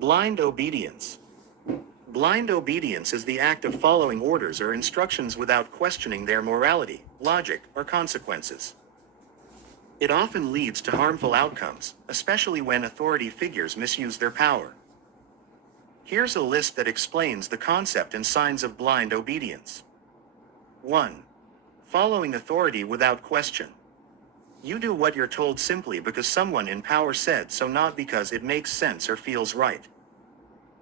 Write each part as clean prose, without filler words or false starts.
Blind obedience. Blind obedience is the act of following orders or instructions without questioning their morality, logic, or consequences. It often leads to harmful outcomes, especially when authority figures misuse their power. Here's a list that explains the concept and signs of blind obedience. 1. Following authority without question. You do what you're told simply because someone in power said so, not because it makes sense or feels right.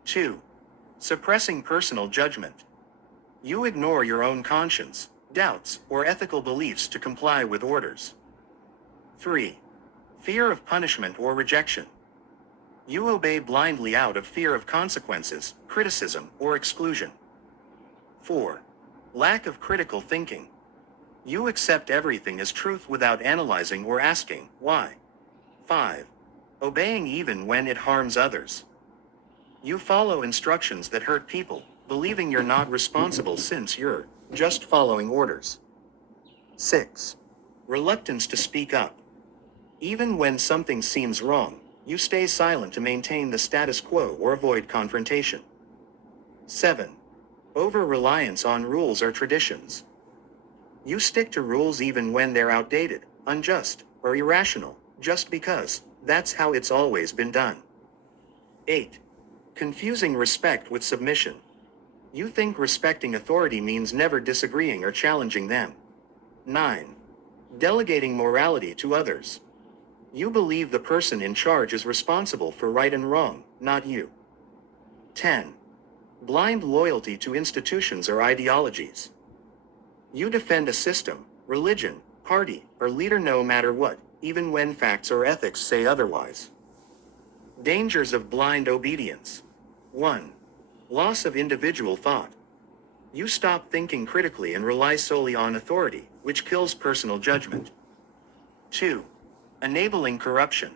2. Suppressing personal judgment. You ignore your own conscience, doubts, or ethical beliefs to comply with orders. 3. Fear of punishment or rejection. You obey blindly out of fear of consequences, criticism, or exclusion. 4. Lack of critical thinking. You accept everything as truth without analyzing or asking why. 5. Obeying even when it harms others. You follow instructions that hurt people, believing you're not responsible since you're just following orders. 6. Reluctance to speak up. Even when something seems wrong, you stay silent to maintain the status quo or avoid confrontation. 7. Over-reliance on rules or traditions. You stick to rules even when they're outdated, unjust, or irrational, just because that's how it's always been done. 8. Confusing respect with submission. You think respecting authority means never disagreeing or challenging them. 9. Delegating morality to others. You believe the person in charge is responsible for right and wrong, not you. 10. Blind loyalty to institutions or ideologies. You defend a system, religion, party, or leader no matter what, even when facts or ethics say otherwise. Dangers of blind obedience. 1. Loss of individual thought. You stop thinking critically and rely solely on authority, which kills personal judgment. 2. Enabling corruption.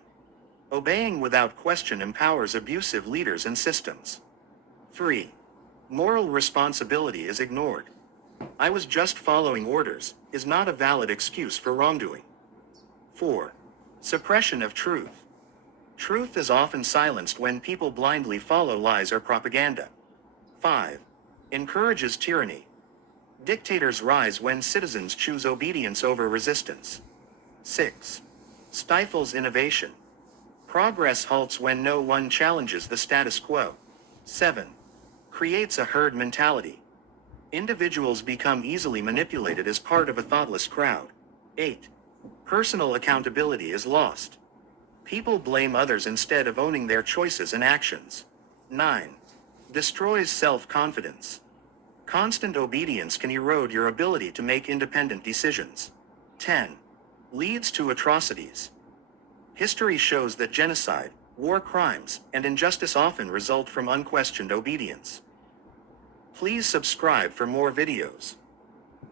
Obeying without question empowers abusive leaders and systems. 3. Moral responsibility is ignored. I was just following orders is not a valid excuse for wrongdoing. 4. Suppression of truth. Truth is often silenced when people blindly follow lies or propaganda. 5. Encourages tyranny. Dictators rise when citizens choose obedience over resistance. 6. Stifles innovation. Progress halts when no one challenges the status quo. 7. Creates a herd mentality. Individuals become easily manipulated as part of a thoughtless crowd. 8. Personal accountability is lost. People blame others instead of owning their choices and actions. 9. Destroys self-confidence. Constant obedience can erode your ability to make independent decisions. 10. Leads to atrocities. History shows that genocide, war crimes, and injustice often result from unquestioned obedience. Please subscribe for more videos.